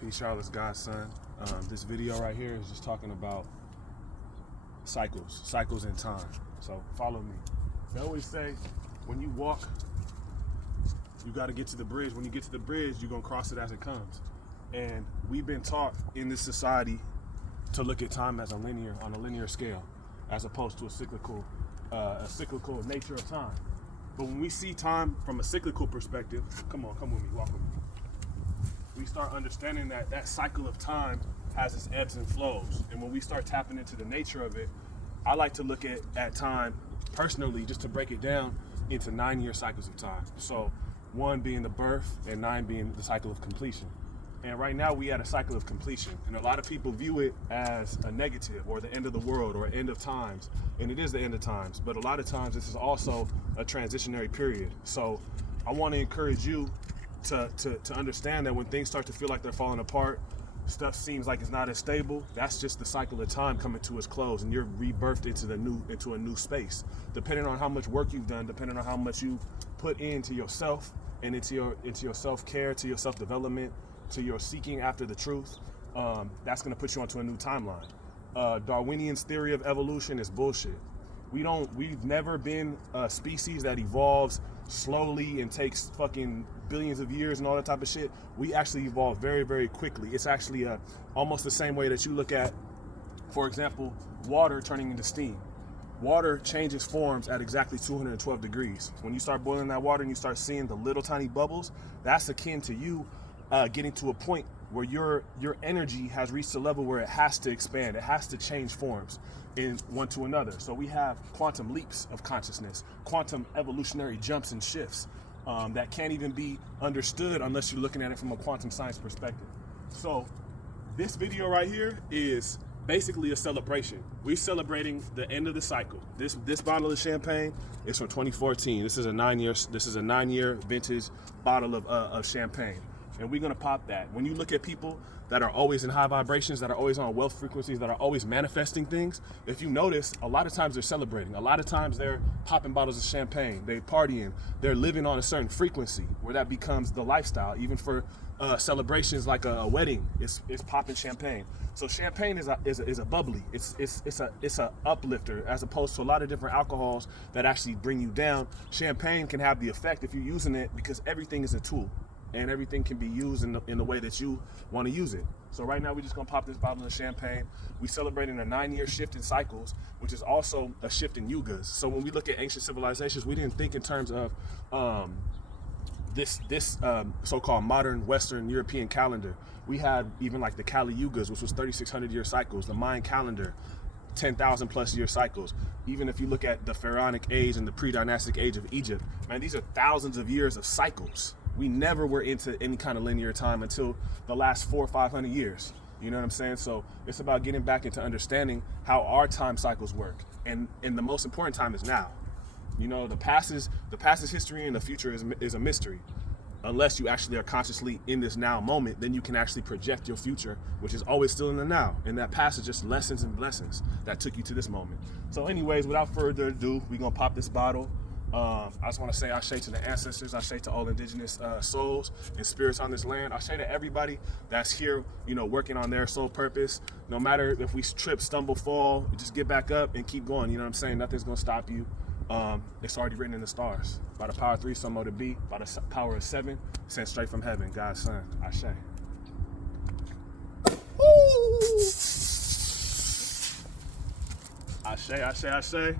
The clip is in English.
Peace, Charlotte's Godson. This video right here is just talking about cycles in time. So follow me. They always say when you walk, you got to get to the bridge. When you get to the bridge, you're going to cross it as it comes. And we've been taught in this society to look at time as on a linear scale, as opposed to a cyclical nature of time. But when we see time from a cyclical perspective, come with me, walk with me. We start understanding that that cycle of time has its ebbs and flows. And when we start tapping into the nature of it, I like to look at time personally, just to break it down into 9-year cycles of time. So 1 being the birth and 9 being the cycle of completion. And right now we at a cycle of completion. And a lot of people view it as a negative or the end of the world or end of times. And it is the end of times. But a lot of times this is also a transitionary period. So I want to encourage you to understand that when things start to feel like they're falling apart, stuff seems like it's not as stable, that's just the cycle of time coming to its close, and you're rebirthed into a new space. Depending on how much work you've done, depending on how much you put into yourself and into your self-care, to your self-development, to your seeking after the truth, that's going to put you onto a new timeline. Darwinian's theory of evolution is bullshit. We've never been a species that evolves slowly and takes fucking billions of years and all that type of shit. We actually evolve very, very quickly. It's actually almost the same way that you look at, for example, water turning into steam. Water changes forms at exactly 212 degrees. When you start boiling that water and you start seeing the little tiny bubbles, that's akin to you getting to a point where your energy has reached a level where it has to expand, it has to change forms in one to another. So we have quantum leaps of consciousness, quantum evolutionary jumps and shifts that can't even be understood unless you're looking at it from a quantum science perspective. So this video right here is basically a celebration. We're celebrating the end of the cycle. This bottle of champagne is from 2014. This is a 9-year vintage bottle of champagne. And we're gonna pop that. When you look at people that are always in high vibrations, that are always on wealth frequencies, that are always manifesting things, if you notice, a lot of times they're celebrating. A lot of times they're popping bottles of champagne, they're partying, they're living on a certain frequency where that becomes the lifestyle. Even for celebrations like a wedding, it's popping champagne. So champagne is a bubbly. It's a uplifter, as opposed to a lot of different alcohols that actually bring you down. Champagne can have the effect if you're using it, because everything is a tool. And everything can be used in the way that you want to use it. So right now we're just gonna pop this bottle of champagne. We're celebrating a 9-year shift in cycles, which is also a shift in yugas. So when we look at ancient civilizations, we didn't think in terms of this so-called modern Western European calendar. We had even like the Kali Yugas, which was 3,600 year cycles, the Mayan calendar, 10,000 plus year cycles. Even if you look at the Pharaonic age and the pre-dynastic age of Egypt, man, these are thousands of years of cycles. We never were into any kind of linear time until the last 400 or 500 years. You know what I'm saying? So it's about getting back into understanding how our time cycles work. And the most important time is now. You know, the past is history, and the future is a mystery. Unless you actually are consciously in this now moment, then you can actually project your future, which is always still in the now. And that past is just lessons and blessings that took you to this moment. So anyways, without further ado, we're gonna pop this bottle. I just want to say ashe to the ancestors, ashe to all indigenous souls and spirits on this land, ashe to everybody that's here, you know, working on their soul purpose. No matter if we trip, stumble, fall, just get back up and keep going. You know what I'm saying? Nothing's gonna stop you. It's already written in the stars. By the power of 3, some more to be. By the power of 7, sent straight from heaven. God's son. Ashe. Woo! Ashe, ashe, ashe.